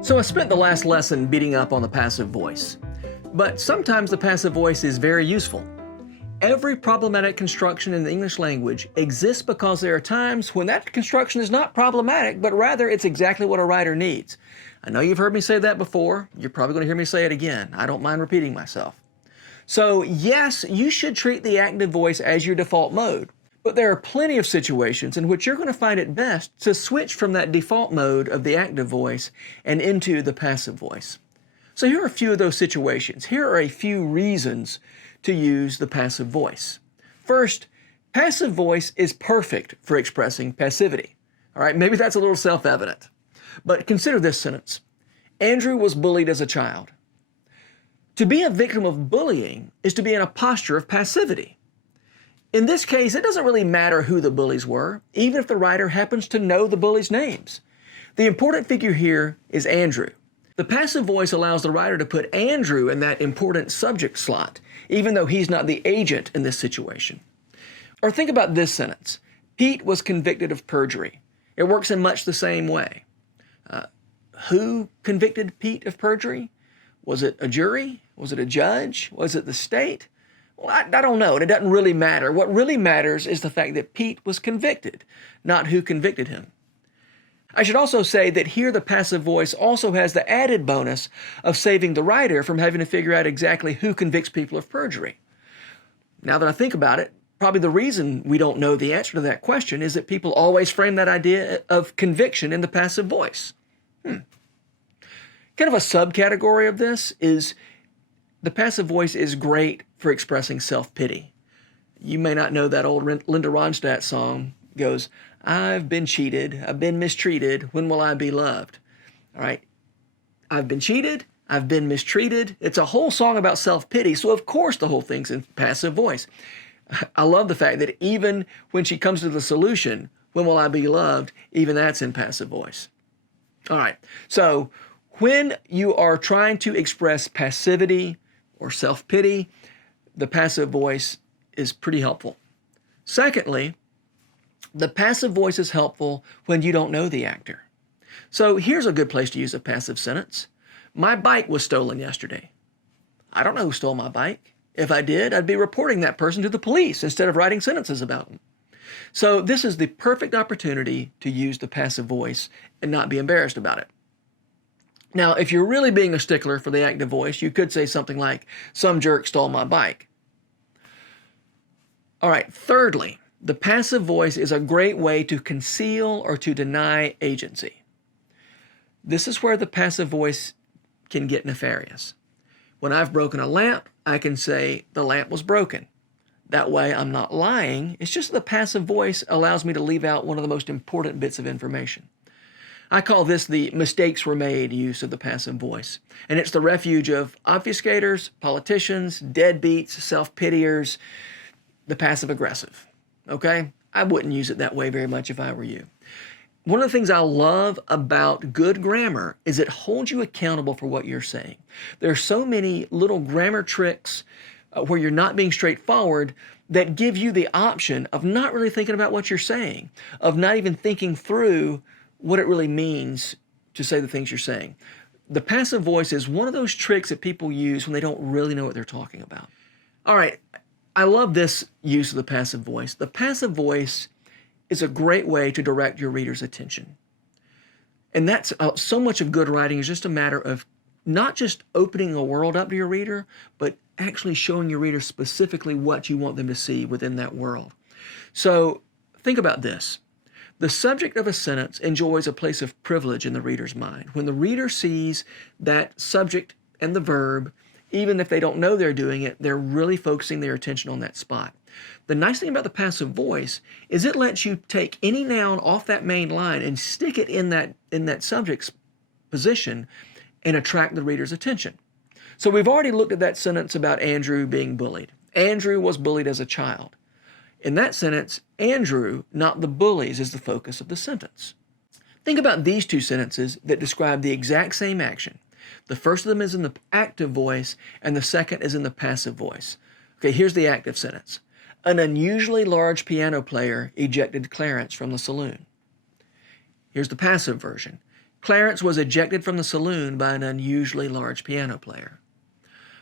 So I spent the last lesson beating up on the passive voice, but sometimes the passive voice is very useful. Every problematic construction in the English language exists because there are times when that construction is not problematic, but rather it's exactly what a writer needs. I know you've heard me say that before. You're probably going to hear me say it again. I don't mind repeating myself. So yes, you should treat the active voice as your default mode, but there are plenty of situations in which you're going to find it best to switch from that default mode of the active voice and into the passive voice. So here are a few of those situations. Here are a few reasons to use the passive voice. First, passive voice is perfect for expressing passivity. All right, maybe that's a little self-evident, but consider this sentence. Andrew was bullied as a child. To be a victim of bullying is to be in a posture of passivity. In this case, it doesn't really matter who the bullies were, even if the writer happens to know the bullies' names. The important figure here is Andrew. The passive voice allows the writer to put Andrew in that important subject slot, even though he's not the agent in this situation. Or think about this sentence. Pete was convicted of perjury. It works in much the same way. Who convicted Pete of perjury? Was it a jury? Was it a judge? Was it the state? Well, I don't know, and it doesn't really matter. What really matters is the fact that Pete was convicted, not who convicted him. I should also say that here the passive voice also has the added bonus of saving the writer from having to figure out exactly who convicts people of perjury. Now that I think about it, probably the reason we don't know the answer to that question is that people always frame that idea of conviction in the passive voice. Kind of a subcategory of this is the passive voice is great for expressing self-pity. You may not know that old Linda Ronstadt song goes, I've been cheated, I've been mistreated, when will I be loved? All right, I've been cheated, I've been mistreated. It's a whole song about self-pity, so of course the whole thing's in passive voice. I love the fact that even when she comes to the solution, when will I be loved, even that's in passive voice. All right, so when you are trying to express passivity or self-pity, the passive voice is pretty helpful. Secondly, the passive voice is helpful when you don't know the actor. So here's a good place to use a passive sentence. My bike was stolen yesterday. I don't know who stole my bike. If I did, I'd be reporting that person to the police instead of writing sentences about them. So this is the perfect opportunity to use the passive voice and not be embarrassed about it. Now, if you're really being a stickler for the active voice, you could say something like, some jerk stole my bike. All right, thirdly, the passive voice is a great way to conceal or to deny agency. This is where the passive voice can get nefarious. When I've broken a lamp, I can say the lamp was broken. That way I'm not lying. It's just the passive voice allows me to leave out one of the most important bits of information. I call this the mistakes were made use of the passive voice. And it's the refuge of obfuscators, politicians, deadbeats, self-pitiers, the passive aggressive. Okay? I wouldn't use it that way very much if I were you. One of the things I love about good grammar is it holds you accountable for what you're saying. There are so many little grammar tricks where you're not being straightforward that give you the option of not really thinking about what you're saying, of not even thinking through what it really means to say the things you're saying. The passive voice is one of those tricks that people use when they don't really know what they're talking about. All right, I love this use of the passive voice. The passive voice is a great way to direct your reader's attention. And that's so much of good writing is just a matter of not just opening a world up to your reader, but actually showing your reader specifically what you want them to see within that world. So think about this. The subject of a sentence enjoys a place of privilege in the reader's mind. When the reader sees that subject and the verb, even if they don't know they're doing it, they're really focusing their attention on that spot. The nice thing about the passive voice is it lets you take any noun off that main line and stick it in that subject's position and attract the reader's attention. So we've already looked at that sentence about Andrew being bullied. Andrew was bullied as a child. In that sentence, Andrew, not the bullies, is the focus of the sentence. Think about these two sentences that describe the exact same action. The first of them is in the active voice, and the second is in the passive voice. Okay, here's the active sentence. An unusually large piano player ejected Clarence from the saloon. Here's the passive version. Clarence was ejected from the saloon by an unusually large piano player.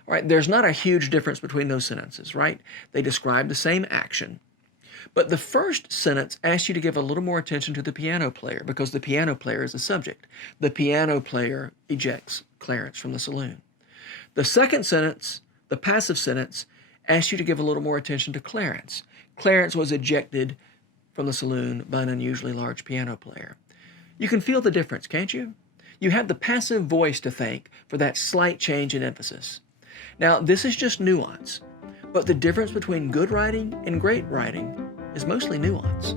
All right, there's not a huge difference between those sentences, right? They describe the same action. But the first sentence asks you to give a little more attention to the piano player because the piano player is the subject. The piano player ejects Clarence from the saloon. The second sentence, the passive sentence, asks you to give a little more attention to Clarence. Clarence was ejected from the saloon by an unusually large piano player. You can feel the difference, can't you? You have the passive voice to thank for that slight change in emphasis. Now, this is just nuance, but the difference between good writing and great writing is mostly nuance.